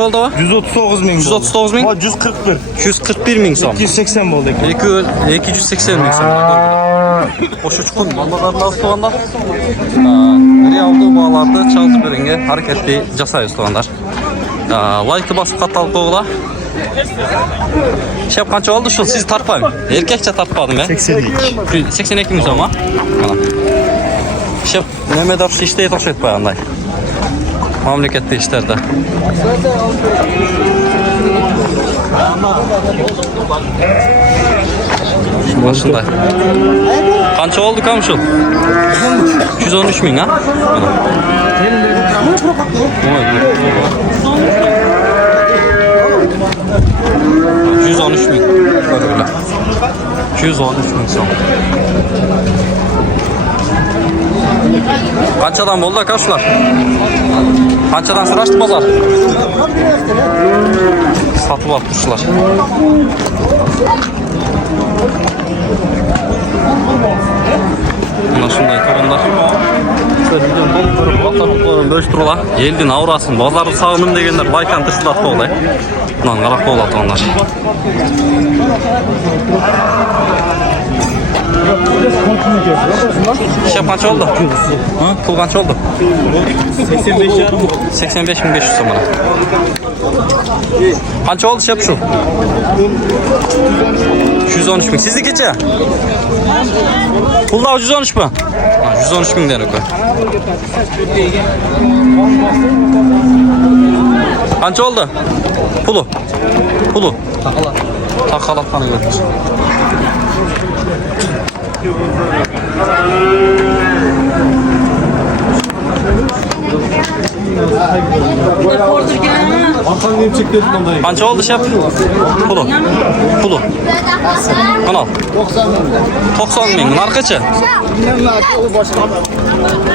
oldu o? 139 ming. 139 ming? 141. 141 ming so'm. 280 bo'ldi. 280 ming so'm. Qo'sha chiqdim. Bolalarning ustuvanlar. Realda bolalarni chalib beringga harakatli jasay ustuvanlar. Like bosib qatal qo'g'la. Shep qancha oldi shu? Siz tartmaymi? Erkakcha tartmadim, 82. 82 ming so'm, mana. Shep nima deb ishlaydi o'xshatib qo'yanday. Mamlakatda ishlarda. Boshында. Qancha oldi kam shu? 113 ming, ha? 113 ming. 113 ming so'm. Qanchadan bo'ldi aka shular? Qanchadan sirashdi bozor? Sotib olib turishlar. Mana shunday to'g'onlar. Videoni to'ldirib, WhatsApp bo'lish turlar. Eldan avrasin, bozorni sog'nim deganlar laykan tirishlar to'g'lay. Bundan qarab qo'ylar to'g'onlar. Shep qancha oldi? Pul qancha oldi? 85.500 so'm mana. Qancha oldi shep shu? 113 ming. Siznikicha? Pulda 113 mi? Ha, 113 ming dedik. Qancha oldi? Pulu. Taqalat qana götür. Qancha oldi shep? Pulu. Qanal. 90 ming. Narxacha?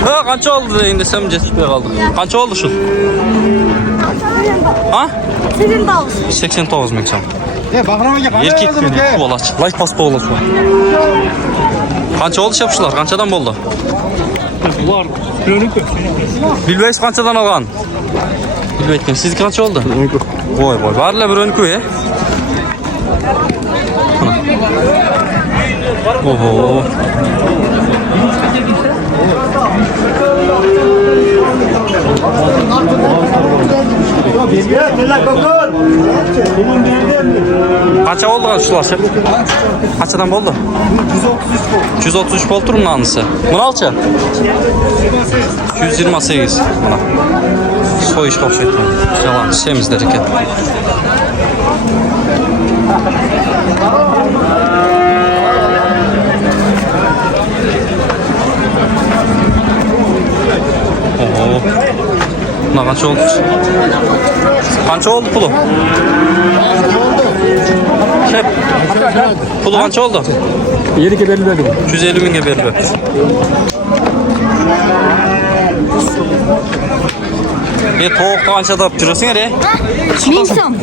Ha, qancha oldi endi sen jetib qoldim. Qancha oldi shu? Ha? 89 ming so'm. Erkek bolaç. Like pas bolaç. Qancha oldi shep shular? Qanchadan bo'ldi? Bular Brönük. Bilbaysiz qanchadan olgan? Bilmaydim. Siz qancha oldi? Voy, barlar Brönük-ku, he? Oho. Qancha oldi shular shep? Qanchadan bo'ldi? 133 bo'ldi turibdi anisi. Bunalchi? 128 mana. So'yish o'xshaydi. Yalan, semizlar ekan. Oho. Buna qancha oldu? Qancha oldu pulu? Shep. Pulu qancha oldu? 7'ye verildi. 150 mingga berildi. To'q qancha deb jurasinglar, e? 1000 so'm.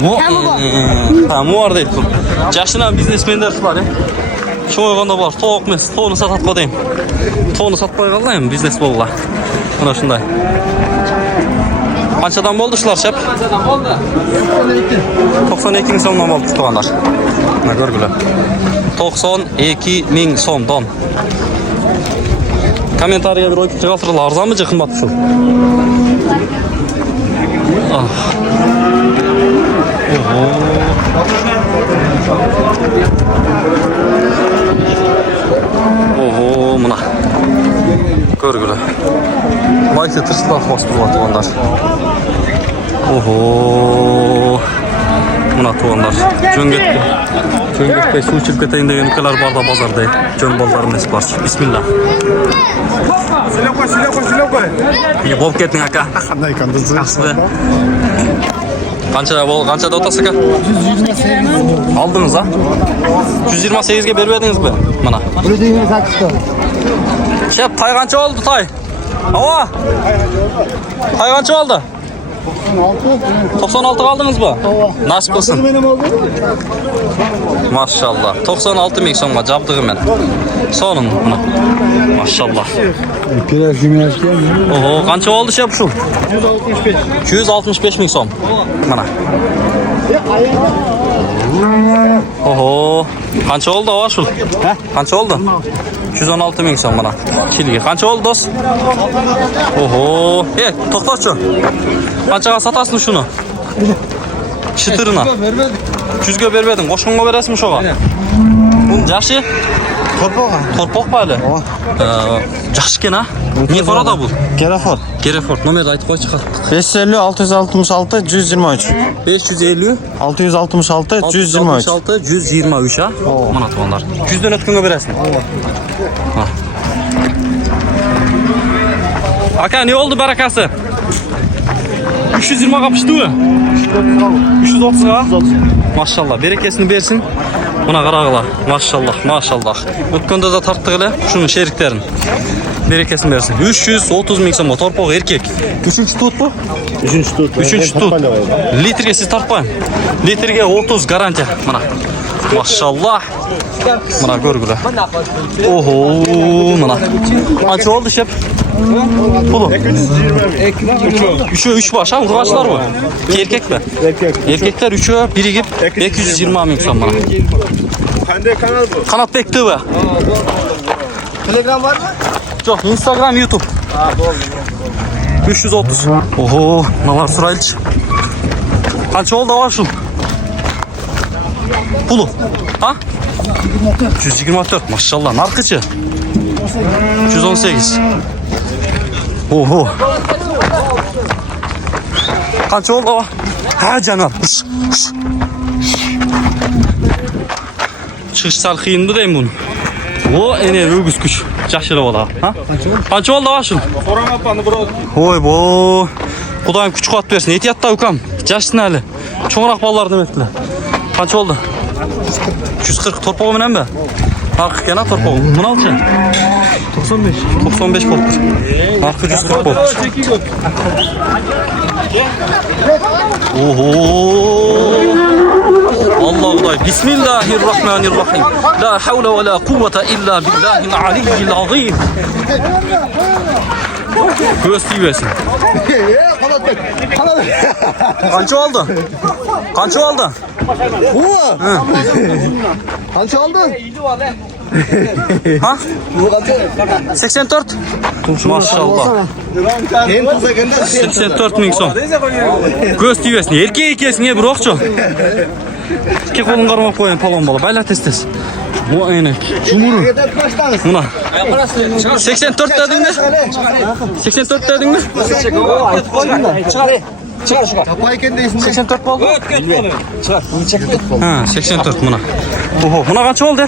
Tamam var deydi. Yaşına biznesmenler var, e? Şu oyganda var. To'q emas, to'qni sotib qo'ydim. To'qni sotib qo'yganlar ham biznes bo'ldi. Mana shunday. Qanchadan bo'ldi shular shep? 92 ming so'mdan bo'ldi turganlar. Mana ko'rgular. 92 ming so'mdan. Kommentariya bir o'yib qoldiringlar, arzonmi, qimmat shu? Oho, mana. Ko'rgular. Maysa tirishlar bosib turganlar. Oho. Mana to'g'onlar. Jo'ngakda suv ichib ketayin degan ukalar borda bozorda. Jo'n bolalarimiz bor. Bismillah. Silaqo'y. Bo'lib ketding aka. Qanday kondisiya? Qanchada o'tasiz aka? 128. Aldınız ha? 128 ga berib edingiz mi? Mana. 128 ta. Shep, tay qancha oldi tay? Hava? Tay qancha oldi? 96 kaldınız mı? Nasip olsun. Maşallah. 96 ming so'mga jabdığım ben. Sonun buna. Maşallah. Biraz cümle geldi. Oho, qancha oldu şey şu? 265 ming so'm. Mana. Oho, qancha oldu ava şu? Qancha oldu? 216 ming so'm mana. Kilga. Qancha oldu do'st? Oho, to'xtachi. Qanchaga satasın şunu? Çıtırına. 100 bermedin. Qo'shqinga berasizmi sho'ga? Bunun yaşı? Torpoq bali. Yaxshi ekan ha. Ne farada bu? Geraford. Gereford nomerni aytib qo'y chiqar. 550 666 123. 550 666 123. 666 123 ha. Mana tuğanlar. 200'den ötkunga berasizmi? Ha. Aka ne oldu barakası? 320 kapıştı mı? 330 ha? Maşallah berekesini versin. Buna qarağılar. Maşallah, maşallah. Ötkende de tarttık ile şunun şeriklerin. Berekesini versin. 330 ming so'mga torpoq erkek. 3-chi tut bu? 3. tut. 3-chi tut. Litrga siz tartpang. Litrga 30 garantiya. Mana. Maşallah. Mana ko'rgula. Oho, mana. Qancha oldu shep? Pulu. 3'ü 3 baş ha, urg'açlar mı? Erkek mi? Erkekler 3'ü birigib 220 ming so'm mana. Qanday kanal bu? Kanatbek TV. Telegram var mı? Yok, Instagram, YouTube. 330. Oho, nalar Surayılç. Qancha oldu ava şu? Pulu. Ha? 124. Maşallah. Narxıçı? 118. Oho. Qancha oldu ava? Ha canım. Chiqish sal qiyin deyim buni. O ene ögüz kuch. Yaxshilab ola. Ha? Qancha oldu ava shun? So'ramapman, biroz. Oy bo. Xudoyim kuch quvvat bersin. Aytyapti ukam. Jashsin hali. Cho'ngroq bolalar demakdilar. Qancha oldu? 140 torpog'i bilan mi? Narxi ekan torpog'i. Bunachi? 95. 95 bo'ldi. Narxi 140 bo'ldi. Oho. Allah Xudoy. Bismillahirrohmanirrohim. La havla ve la kuvvete illa billahil aliyyil azim. Göz tiyversin. Qancha oldu? Qancha oldu? Bu mu? Qancha oldu? Ha? 84. Maşallah. 84 ming so'm. Göz tiyversin. Erkek ekesin ya bir oqcho. İki kolun qarmab qo'ying palon bola. Bayla tez. Bu aynen. Cumhur. Buna. 84 dedin mi? 84 dedin mi? Çıkar şu. Yapayken de isim 84 oldu. çıkar. Bunu çek. Ha, 84 buna. Oho, buna kaç oldu?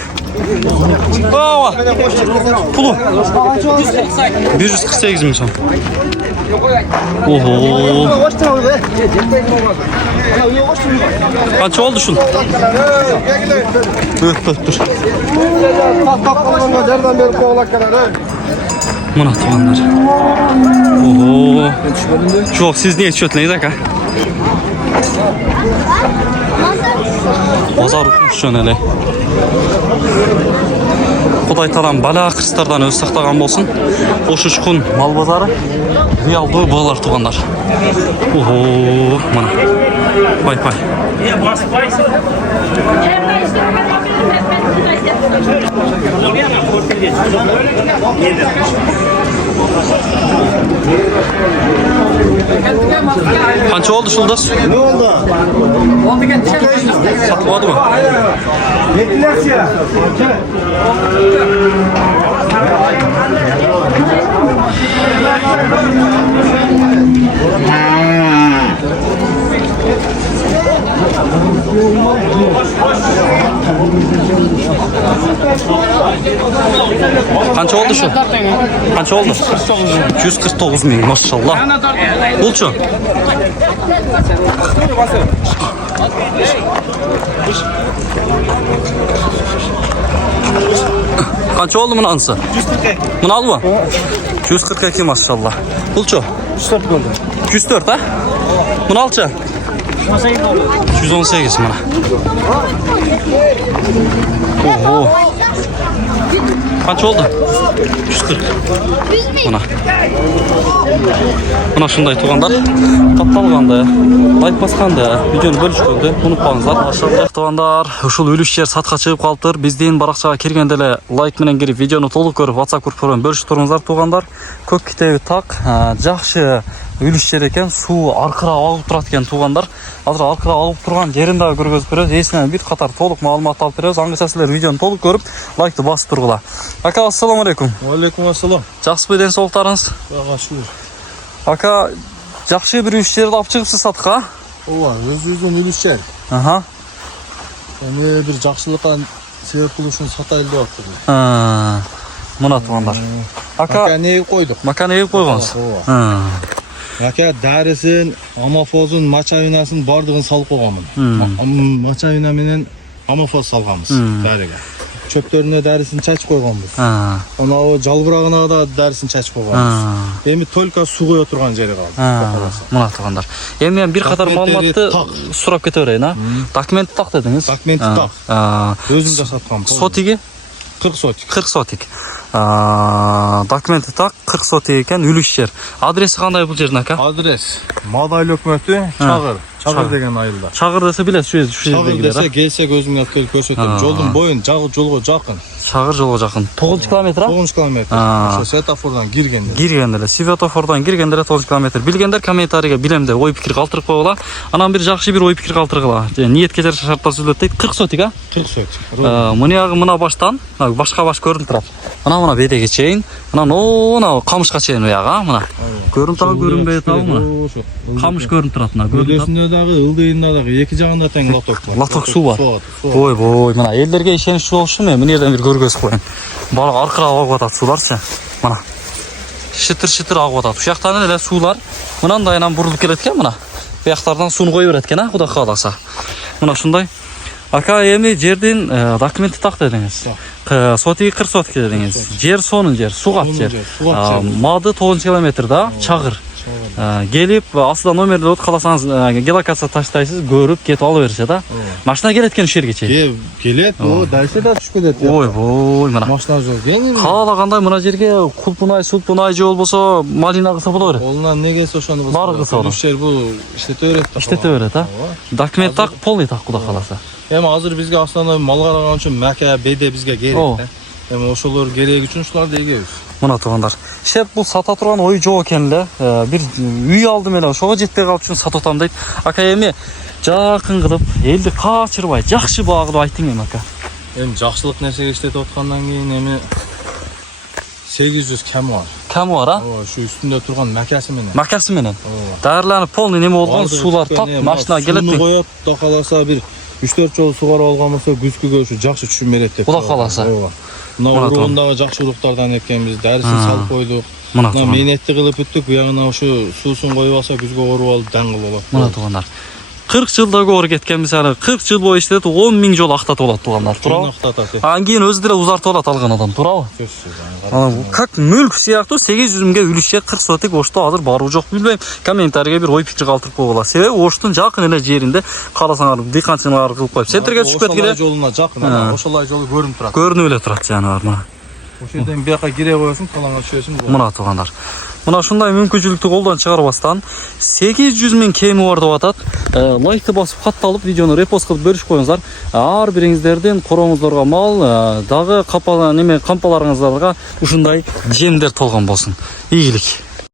Aa, pulu. 148 mi son? Oho. Kaç oldu şun? Dur. Buna tuğanlar. Oho. Çok siz niye çötleyiz aka? Bozar ukmuş şön hele. Xudoy talam bala qırstardan öz saqtagan bolsun. Oşu çuqun mal bozarı. Realdo bolar tuğanlar. Oho. Mana. Pay. Qancha oldu Şuldas? Ne oldu? Satılmadı mı? Yettiler. Qancha oldu şu? Qancha oldu? 249 ming maşallah. Bulçu. Qancha oldu bunun anısı? 140. Bunu al mı? 242 maşallah. Bulçu. 140 oldu. 204 ha? Bunu alça. 118 mana. Oho. Qancha oldu? 140. Mana shunday tuğanlar. Taptalganda, like basqanda, videoni bölüşkөндө unutpаңыздар. Maşallah tuğanlar, ушул үлүш жер сатка чыгып калыптыр. Биздин баракчага киргенде эле лайк менен кирип, видеону толук көрүп, WhatsApp группаларынан бөлүшүп туруңуздар туğanдар. Көк китеби так, жакшы үлүш жер экен. Суу аркырап агып турат экен туğандар. Азыр аркырап агып турган жерин дагы көргөзүп беребиз. Эсинен бит катар толук маалымат алып беребиз. Аңгыча силер видеону толук көрүп, лайкты басып тургула. Ака, ассаламу алейкум. Алейкум ассалам. Жакшыбы денсаулыктарыңыз? Аға шүр. Ака, жакшы бир үлүш жерди алып чыгыпсыз сатка? Ооба, өзүбүздүн үлүшчер. Аха. Эми бир жакшылыкка себеп кылуу үчүн сатайлы деп атты. Мына туғандар. Ака не койдук? Маканы егип койгонсуз. Ака дарысын, амофозун, мочавинасын бардыгын салып койгонмун. Мочавина менен амофоз салганбыз дарыга. Чөптөрүнө дарысын чачып койгонбуз. Анау жалбырагына да дарысын чачып койгонбуз. Эми только суу кое турган жери калды. Мына туғандар. Эми мен бир катар маалыматты сурап кете берейин, Документти так дедиңиз. Документти так. Өзүм жасаткам. Сотиги 40 сотик. 40 сотик. Документи так 40 сотик экен, үлүш жер. Адреси кандай бул жердин ака? Адрес Мадай өкмөтү, Чагыр деген айылда. Чагыр десе билесиз, шу Чагыр десе келсек өзүңө алып келип көрсөтөм. Жолдун боюн жолго жакын. Чагыр жолго жакын. 9 километр? 9 километр. Ошо светофордон киргенде эле, светофордон киргенде эле 9 километр. Билгендер комментарийге билем деп ой пикир калтырып койгула. Анан бир жакшы бир ой пикир калтыргыла. Ниетке жараша шарттар сүйлөт дейт. 40 сотик, 40 сотик. Мына баштан, башка баш көрүнүп турат. Мына бедеге чейин, мына камышка чейин уяга, мына. Көрүнүп турабы, көрүнбөй атабы мына. Камыш көрүнүп турат мына. Көрүнүп дагы, ылдыйында дагы эки жагында тең лоток бар. Лоток суу бар. Ой, мына элдерге ишеничүү болуш үчүн мен жерден бир көргөзүп коеюн. Бала аркырап агып атат сууларчы. Мына. Шытыр агып атат. Ушул жактан эле суулар мынандайынан бурулуп келет экен мына. Буяктардан сууну коюп берет экен, Кудай кааласа. Мына ушундай. Ака, эми жердин документи так дедиңиз. Сотиги 40 сотик дедиңиз. Жер сонун жер, сугат жер. Мады 9 километр да, Чагыр. Келип, астыда номерди өтүп каласаңыз, геолокация таштайсыз, көрүп кетип ала беришет да. Машина келет экен ушул жерге чейин. Келет, дальше да түшүп кетет. Ой, мына. Машина жол кең. Каалагандай мына жерге кулпунай, сулпунай же болбосо малина кылса боло берет. Колунан не келсе ошону кылса. Баары кылса болот. Ушул жер бул иштете берет. Иштете берет, Документ так, полный так, Кудай кааласа. Эми азыр бизге аслана мал караган үчүн мака, беде бизге керек да. Эми ошолор керек үчүн ушуларды эгебиз. Мына туғандар. Шеп бул сата турган ой жок экен эле. Бир үй алдым эле, ошого жетпей калып үчүн сатып атам дейт. Ака, эми жакын кылып, элди качырбай, жакшы баа кылып айтың эми ака. Эми жакшылык нерсеге иштетип аткандан кийин эми 800 кем бар. Кем бар, Ооба, ушу үстүндө турган макасы менен. Макасы менен. Даярланып, полный неме болгон, суулар так, машина келет. Сууну коёт, да каласа бир 3-4 жол сугарып алган болсо, күзгүгө ушу жакшы түшүм берет деп. Кудай кааласа. Мына уругундагы жакшы уруктардан экенбиз, дарысын салып койдук. Мына мейнетти кылып бүттүк, буягына ушу суусун коюп алса күзгө коруп алып даңгыл болот. Мына тугандар. 40 жылда көөр кеткен мисалы, 40 жыл бою иштетип 10 000 жол актатып болот тугандар. Туурабы? Анан кийин өзү деле узартып алат алган адам, туурабы? Как мүлк сыяктуу 800 миңге үлүшчө 40 сотик ошто азыр барбы жок билбейм. Комментарийге бир ой пикир калтырып койгула. Себеби оштун жакын эле жеринде кааласаңар дыйканчылык кылып коюп, центрге түшүп кеткиле. Жолуна жакын, ошолай жолу көрүнүп турат. Көрүнүп эле турат жаныбар мына. Ошол жерден бияка кире коесуң, талаңга түшөсүң. Мына тугандар. Мына ушундай мүмкүнчүлүктү колдон чыгарбастан 800 миң кеми бар деп атат. Лайкты басып, катталып, видеону репост кылып бөлүшүп коюңуздар. Ар бириңиздердин короңуздорго мал, дагы кампаларыңыздарга ушундай жемдер толгон болсун. Ийгилик.